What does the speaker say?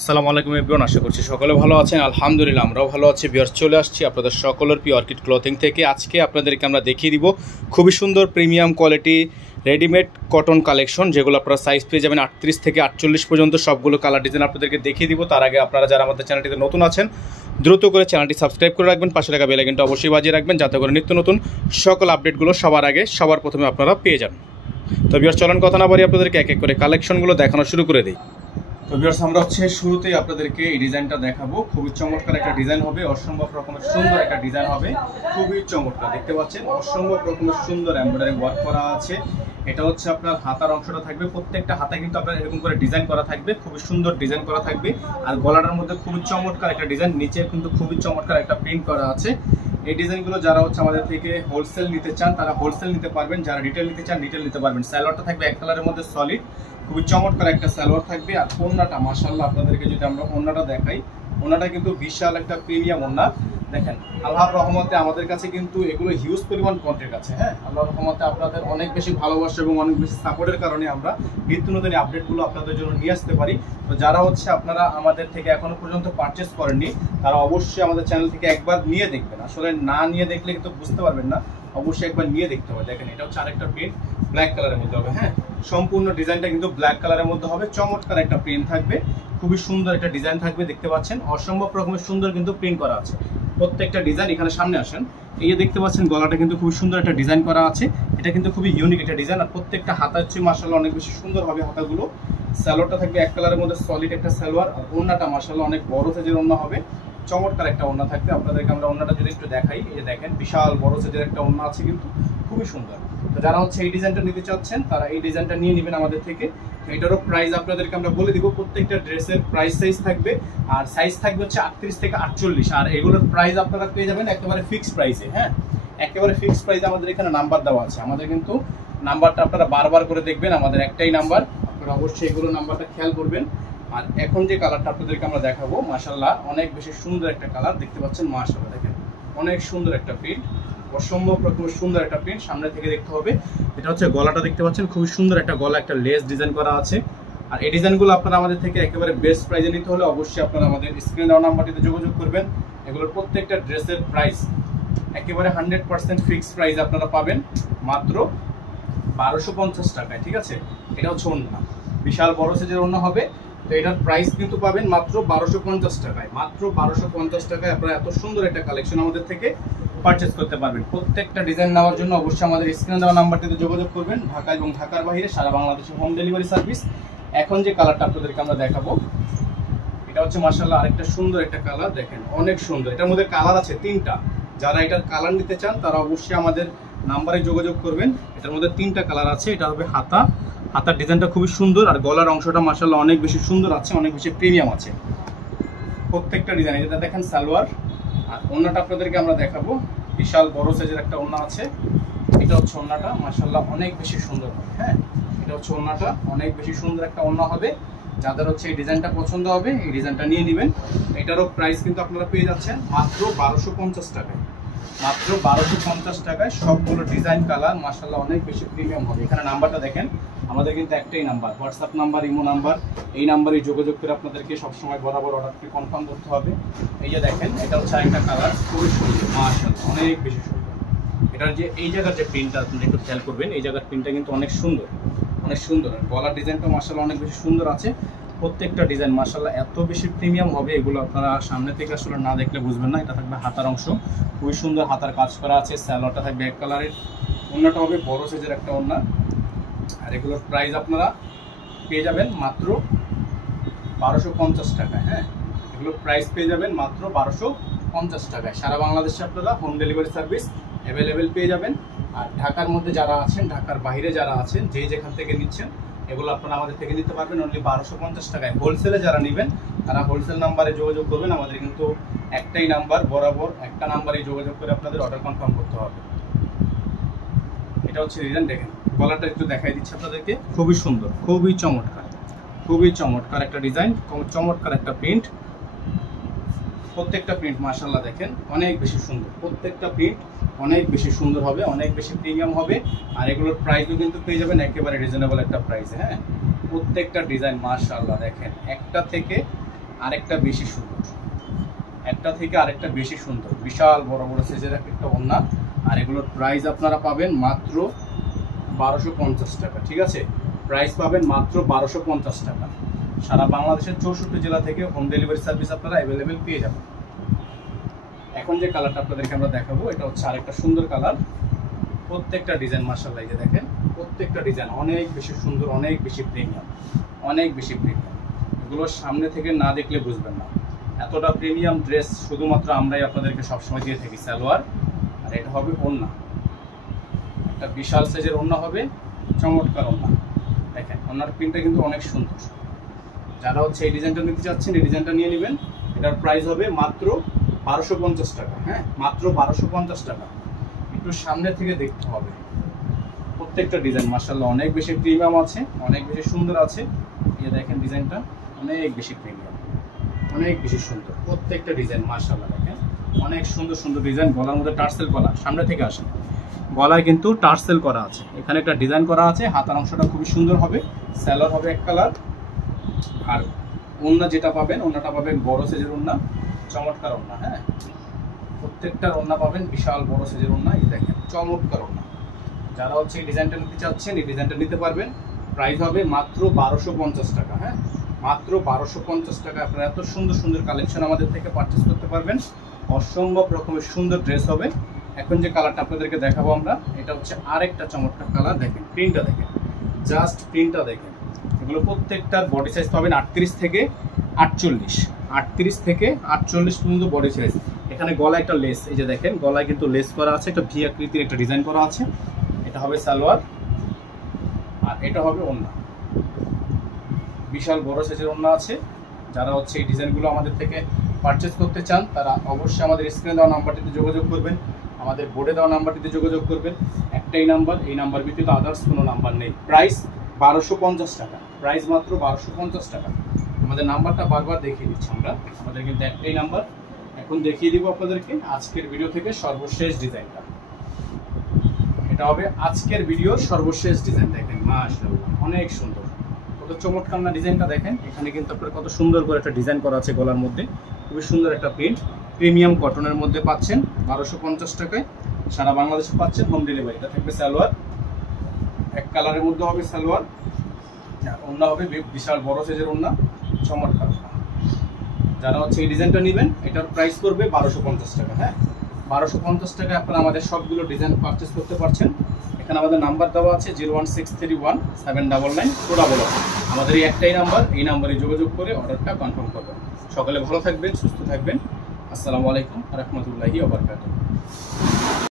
আসসালামু আলাইকুম এভরিওয়ান, আশা করছি সকলে ভালো আছেন। আলহামদুলিল্লাহ আমরাও ভালো আছি। ভিউয়ার্স, চলে আসছি আপনাদের সকলের প্রিয় অর্কিড ক্লথিং থেকে। আজকে আপনাদেরকে আমরা দেখিয়ে দিব খুবই সুন্দর premium quality readymade cotton collection, যেগুলো আপনারা সাইজ পেয়ে যাবেন 38 থেকে 48 পর্যন্ত। সবগুলো কালার ডিজাইন আপনাদেরকে দেখিয়ে দিব। তার আগে আপনারা যারা আমাদের চ্যানেলটিতে নতুন আছেন দ্রুত করে চ্যানেলটি সাবস্ক্রাইব করে রাখবেন, পাশে থাকা বেল আইকনটা অবশ্যই বাজিয়ে রাখবেন, যাতে করে নিত্য নতুন সকল আপডেটগুলো সবার আগে সবার প্রথমে আপনারা পেয়ে যান। তো ভিউয়ার্স, চলুন কথা না বাড়িয়ে আপনাদেরকে এক এক করে কালেকশনগুলো দেখানো শুরু করে দিই। তো ভিউয়ার্স, আমরা শুরুতেই আপনাদেরকে এই ডিজাইনটা দেখাবো। খুবই চমৎকার একটা ডিজাইন হবে, অসম্ভব রকমের সুন্দর একটা ডিজাইন হবে, খুবই চমৎকার। দেখতে পাচ্ছেন অসম্ভব রকমের সুন্দর এমব্রয়ডারি ওয়ার্ক করা আছে। এটা হচ্ছে আপনার হাতার অংশটা থাকবে, প্রত্যেকটা হাতায় কিন্তু আপনার এরকম করে ডিজাইন করা থাকবে, খুবই সুন্দর ডিজাইন করা থাকবে। আর গলাটার মধ্যে খুবই চমৎকার একটা ডিজাইন, নিচে কিন্তু খুবই চমৎকার একটা প্রিন্ট করা আছে। এই ডিজাইনগুলো যারা আমাদের থেকে হোলসেল নিতে চান তারা হোলসেল নিতে পারবেন, যারা রিটেল নিতে চান রিটেল নিতে পারবেন। সালোয়ারটা থাকবে এক কালারের মধ্যে সলিড, খুবই চমৎকার একটা সালোয়ার থাকবে। আর ওড়নাটা মাশাআল্লাহ আপনাদেরকে যদি আমরা ওড়নাটা দেখাই, ওড়নাটা কিন্তু বিশাল একটা প্রিমিয়াম ওড়না। দেখেন আল্লাহর রহমতে আমাদের কাছে কিন্তু এগুলো হিউজ পরিমাণ কন্টেন্ট আছে। হ্যাঁ, আল্লাহর রহমতে আপনাদের অনেক বেশি ভালোবাসা এবং অনেক বেশি সাপোর্টের কারণে আমরা নিত্য নতুন আপডেটগুলো আপনাদের জন্য নিয়ে আসতে পারি। তো যারা আপনারা আমাদের থেকে এখনো পর্যন্ত পারচেস করেননি তারা অবশ্যই আমাদের চ্যানেল থেকে একবার নিয়ে দেখবেন। আসলে না নিয়ে দেখলে কিন্তু বুঝতে পারবেন না, অবশ্যই একবার নিয়ে দেখতে হবে। দেখেন এটা হচ্ছে আরেকটা প্রিন্ট, ব্ল্যাক কালারের মধ্যে হবে। হ্যাঁ, সম্পূর্ণ ডিজাইনটা কিন্তু ব্ল্যাক কালারের মধ্যে হবে, চমৎকার একটা প্রিন্ট থাকবে, খুবই সুন্দর একটা ডিজাইন থাকবে। দেখতে পাচ্ছেন অসম্ভব রকমের সুন্দর কিন্তু প্রিন্ট করা আছে প্রত্যেকটা ডিজাইন। এখানে সামনে আসেন, এই যে দেখতে পাচ্ছেন গলাটা কিন্তু খুবই সুন্দর একটা ডিজাইন করা আছে। এটা কিন্তু খুবই ইউনিক একটা ডিজাইন। আর প্রত্যেকটা হাতা হচ্ছে মাশাআল্লাহ অনেক বেশি সুন্দর হবে হাতাগুলো। সালোয়ারটা থাকবে এক কালারের মধ্যে সলিড একটা সালোয়ার। আর ওড়নাটা মাশাআল্লাহ অনেক বড় সাইজের ওড়না হবে, চমৎকার একটা ওড়না থাকবে। আপনাদেরকে আমরা ওড়নাটা যদি একটু দেখাই, এই যে দেখেন বিশাল বড় সাইজের একটা ওড়না আছে, কিন্তু খুবই সুন্দর। তো যারা এই ডিজাইনটা নিতে চাচ্ছেন তারা এই ডিজাইনটা নিয়ে নেবেন আমাদের থেকে। এটারও প্রাইস আপনাদেরকে আমরা বলে দিব, প্রত্যেকটা ড্রেসের প্রাইস সাইজ থাকবে। আর সাইজ থাকবে হচ্ছে 38 থেকে 48। আর এগুলোর প্রাইস আপনারা পেয়ে যাবেন একেবারে ফিক্সড প্রাইসে। হ্যাঁ, একেবারে ফিক্সড প্রাইসে। আমাদের এখানে নাম্বার দেওয়া আছে, আমাদের কিন্তু নাম্বারটা আপনারা বারবার করে দেখবেন, আমাদের একটাই নাম্বার, আপনারা অবশ্যই এগুলো নাম্বারটা খেয়াল করবেন। আর এখন যে কালারটা আপনাদেরকে আমরা দেখাবো মাশাআল্লাহ অনেক বেশি সুন্দর একটা কালার। দেখতে পাচ্ছেন মাশাআল্লাহ, দেখেন অনেক সুন্দর একটা প্রিন্ট, অসম্ভব রকমের সুন্দর একটা প্রিন্ট। সামনে থেকে দেখতে হবে। এটা হচ্ছে গলাটা, দেখতে পাচ্ছেন খুবই সুন্দর একটা গলা, একটা লেস ডিজাইন করা আছে। আর এই ডিজাইনগুলো আপনারা আমাদের থেকে একেবারে বেস্ট প্রাইসে নিতে হলে অবশ্যই আপনারা আমাদের স্ক্রিনে দেওয়া নাম্বারটিতে যোগাযোগ করবেন। এগুলোর প্রত্যেকটা ড্রেসের প্রাইস একেবারে 100% ফিক্সড প্রাইস আপনারা পাবেন মাত্র 1250 টাকায়। ঠিক আছে, এটা হচ্ছে ওড়না, বিশাল বড় সাইজের ওড়না হবে। তো এটার প্রাইস কিন্তু পাবেন মাত্র 1250 টাকায়। মাত্র 1250 টাকায় আপনারা এত সুন্দর একটা কালেকশন আমাদের থেকে পারচেস করতে পারবেন। প্রত্যেকটা ডিজাইন নেওয়ার জন্য অবশ্যই আমাদের স্ক্রিনে দেওয়া নাম্বারটিতে যোগাযোগ করবেন। ঢাকা এবং ঢাকার বাইরে সারা বাংলাদেশে হোম ডেলিভারি সার্ভিস। এখন যে কালারটা আপনাদেরকে আমরা দেখাবো, এটা হচ্ছে মাশাআল্লাহ আরেকটা সুন্দর একটা কালার। দেখেন অনেক সুন্দর, এটার মধ্যে কালার আছে 3টা। যারা এটার কালার নিতে চান তারা অবশ্যই আমাদের নাম্বারে যোগাযোগ করবেন। এটার মধ্যে 3টা কালার আছে। এটা হবে হাতা, হাতার ডিজাইনটা খুবই সুন্দর। আর গলার অংশটা মাশাআল্লাহ অনেক বেশি সুন্দর আছে, অনেক বেশি প্রিমিয়াম আছে প্রত্যেকটা ডিজাইন। এটা দেখেন সালোয়ার। আর ওড়নাটা আপনাদেরকে আমরা দেখাবো, বিশাল বড় সাইজের একটা ওড়না আছে। এটা হচ্ছে ওড়নাটা, মাশাআল্লাহ অনেক বেশি সুন্দর হবে। হ্যাঁ, এটা হচ্ছে ওড়নাটা, অনেক বেশি সুন্দর একটা ওড়না হবে। যাদের এই ডিজাইনটা পছন্দ হবে এই ডিজাইনটা নিয়ে নেবেন। এটারও প্রাইস কিন্তু আপনারা পেয়ে যাচ্ছেন মাত্র 1250 টাকায়। মাত্র 1250 টাকায় সবগুলো ডিজাইন কালার মাশাআল্লাহ অনেক বেশি প্রিমিয়াম হবে। এখানে নাম্বারটা দেখেন, আমাদের কিন্তু একটাই number, WhatsApp number, imo number. এই নাম্বারে যোগাযোগ করে আপনাদেরকে সবসময় বরাবর অর্ডারটি কনফার্ম করতে হবে। এই যে দেখেন এটা হচ্ছে একটা কালার, খুবই সুন্দর মাশাআল্লাহ অনেক বেশি সুন্দর। এটার যে এই জায়গার যে প্রিন্টটা আপনারা একটু খেয়াল করবেন, এই জায়গার প্রিন্টটা কিন্তু অনেক সুন্দর, অনেক সুন্দর। গলার ডিজাইনটা মাশাআল্লাহ অনেক বেশি সুন্দর আছে। প্রত্যেকটা ডিজাইন মাশাআল্লাহ এত বেশি প্রিমিয়াম হবে, এগুলো আপনারা সামনে থেকে আসলে না দেখলে বুঝবেন না। এটা থাকবে হাতার অংশ, খুবই সুন্দর হাতার কাজ করা আছে। সালোয়ারটা থাকবে এক কালারের, ওড়নাটা হবে বড় সাইজের একটা ওড়না। আর এগুলোর প্রাইস আপনারা পেয়ে যাবেন মাত্র 1250 টাকায়। হ্যাঁ, এগুলোর প্রাইস পেয়ে যাবেন মাত্র 1250 টাকায়। সারা বাংলাদেশে আপনারা হোম ডেলিভারি সার্ভিস অ্যাভেলেবেল পেয়ে যাবেন। আর ঢাকার মধ্যে যারা আছেন, ঢাকার বাইরে যারা আছেন, যে যেখান থেকে নিচ্ছেন এগুলো আপনারা আমাদের থেকে নিতে পারবেন অনলি 1250 টাকায়। হোলসেলে যারা নেবেন তারা হোলসেল নাম্বারে যোগাযোগ করবেন। আমাদের কিন্তু একটাই নাম্বার, বরাবর একটা নাম্বারে যোগাযোগ করে আপনাদের অর্ডার কনফার্ম করতে হবে। এটা হচ্ছে ডিজাইন, দেখেন গলাটা একটু দেখাই দিচ্ছি আপনাদেরকে, খুবই সুন্দর, খুবই চমৎকার, খুবই চমৎকার একটা ডিজাইন, চমৎকার একটা প্রিন্ট। প্রত্যেকটা প্রিন্ট মাশাআল্লাহ দেখেন অনেক বেশি সুন্দর, প্রত্যেকটা প্রিন্ট অনেক বেশি সুন্দর হবে, অনেক বেশি প্রিমিয়াম হবে। আর এগুলোর প্রাইসও কিন্তু পেয়ে যাবেন একেবারে রিজনেবল একটা প্রাইসে। হ্যাঁ, প্রত্যেকটা ডিজাইন মাশাআল্লাহ দেখেন একটা থেকে আরেকটা বেশি সুন্দর, একটা থেকে আরেকটা বেশি সুন্দর, বিশাল বড় বড় সাইজের একটা ওড়না। আর এগুলোর প্রাইস আপনারা পাবেন মাত্র 1250 টাকা। ঠিক আছে, প্রাইস পাবেন মাত্র 1250 টাকা। সারা বাংলাদেশের 64 জেলা থেকে হোম ডেলিভারি সার্ভিস আপনারা অ্যাভেলেবেল পেয়ে যাবেন। এখন যে কালারটা আপনাদেরকে আমরা দেখাবো এটা হচ্ছে আরেকটা সুন্দর কালার। প্রত্যেকটা ডিজাইন মাশাআল্লাহ এই যে দেখেন, প্রত্যেকটা ডিজাইন অনেক বেশি সুন্দর, অনেক বেশি প্রিমিয়াম, অনেক বেশি প্রিমিয়াম। এগুলো সামনে থেকে না দেখলে বুঝবেন না, এতটা প্রিমিয়াম ড্রেস শুধুমাত্র আমরাই আপনাদেরকে সবসময় দিয়ে থাকি। সালোয়ার আর এটা হবে ওড়না, একটা বিশাল সাইজের ওড়না হবে, চমৎকার ওড়না। দেখেন ওড়নার প্রিন্টটা কিন্তু অনেক সুন্দর। যারা হচ্ছে এই ডিজাইনটা নিতে চাচ্ছেন এই ডিজাইনটা নিয়ে নেবেন। এটার প্রাইস হবে মাত্র 1250 টাকা। হ্যাঁ, মাত্র 1250 টাকা। একটু সামনে থেকে দেখতে হবে। প্রত্যেকটা ডিজাইন মাশাআল্লাহ অনেক বেশি প্রিমিয়াম আছে, অনেক বেশি সুন্দর আছে। এই দেখেন ডিজাইনটা অনেক বেশি প্রিমিয়াম, অনেক বেশি সুন্দর। প্রত্যেকটা ডিজাইন মাশাআল্লাহ দেখেন অনেক সুন্দর সুন্দর ডিজাইন। গলার মধ্যে টার্সেল করা, সামনে থেকে আসেন, গলায় কিন্তু টার্সেল করা আছে, এখানে একটা ডিজাইন করা আছে। হাতার অংশটা খুবই সুন্দর হবে, স্যালোয়ার হবে এক কালার। আর ওড়না যেটা পাবেন, ওড়নাটা পাবেন বড় সাইজের ওড়না, চমৎকার ওড়না। হ্যাঁ, প্রত্যেকটার ওড়না পাবেন বিশাল বড় সাইজের ওড়না। এই দেখেন চমৎকার ওড়না। যারা হচ্ছে এই ডিজাইনটা নিতে চাচ্ছেন এই ডিজাইনটা নিতে পারবেন। প্রাইস হবে মাত্র 1250 টাকা। হ্যাঁ, মাত্র 1250 টাকা আপনারা এত সুন্দর সুন্দর কালেকশন আমাদের থেকে পারচেস করতে পারবেন। অসম্ভব রকমের সুন্দর ড্রেস হবে। এখন যে কালারটা আপনাদেরকে দেখাবো আমরা, এটা হচ্ছে আরেকটা চমৎকার কালার। দেখেন প্রিন্টটা দেখেন, জাস্ট প্রিন্টটা দেখেন। এগুলো প্রত্যেকটার বডি সাইজ পাবেন 38 থেকে 48, 38 থেকে 48 পর্যন্ত বডি সাইজ। এখানে গলায় একটা লেস, এই যে দেখেন গলায় কিন্তু লেস করা আছে, একটা ভি আকৃতির একটা ডিজাইন করা আছে। এটা হবে সালোয়ার আর এটা হবে ওড়না, বিশাল বড় সাইজের ওড়না আছে। যারা হচ্ছে এই ডিজাইনগুলো আমাদের থেকে পারচেস করতে চান তারা অবশ্যই আমাদের স্ক্রিনে দেওয়া নাম্বারটিতে যোগাযোগ করবেন, আমাদের বোর্ডে দেওয়া নাম্বারটিতে যোগাযোগ করবেন। একটাই নাম্বার, এই নাম্বার ব্যতীত আদার্স কোনো নাম্বার নেই। প্রাইস 1250 টাকা, প্রাইস মাত্র 1250 টাকা। আমাদের নাম্বারটা বারবার দেখিয়ে দিচ্ছি আমরা, আমাদের কিন্তু একটাই নাম্বার। এখন দেখিয়ে দিব আপনাদেরকে আজকের ভিডিও থেকে সর্বশেষ ডিজাইনটা। এটা হবে আজকের ভিডিওর সর্বশেষ ডিজাইন। দেখেন মাশাআল্লাহ অনেক সুন্দর, কত চমৎকার না ডিজাইনটা দেখেন। এখানে কিন্তু আপনার কত সুন্দর করে একটা ডিজাইন করা আছে গলার মধ্যে, খুবই সুন্দর একটা প্রিন্ট। প্রিমিয়াম কটনের মধ্যে পাচ্ছেন 1250 টাকায়, সারা বাংলাদেশে পাচ্ছেন হোম ডেলিভারি। এটা থাকবে সালোয়ার, এক কালারের মধ্যে হবে সালোয়ার। ওড়না হবে বিশাল বড় সাইজের ওড়না, চমৎকার। যারা হচ্ছে এই ডিজাইনটা নেবেন এটার প্রাইস করবে 1250 টাকা। হ্যাঁ, 1250 টাকায় আপনারা আমাদের সবগুলো ডিজাইন পারচেস করতে পারছেন। এখানে আমাদের নাম্বার দেওয়া আছে 01631799411। আমাদের এই একটাই নাম্বার, এই নাম্বারে যোগাযোগ করে অর্ডারটা কনফার্ম করবেন। সকালে ভালো থাকবেন, সুস্থ থাকবেন। আসসালামু আলাইকুম ওয়া রাহমাতুল্লাহি ওয়া বারাকাতুহু।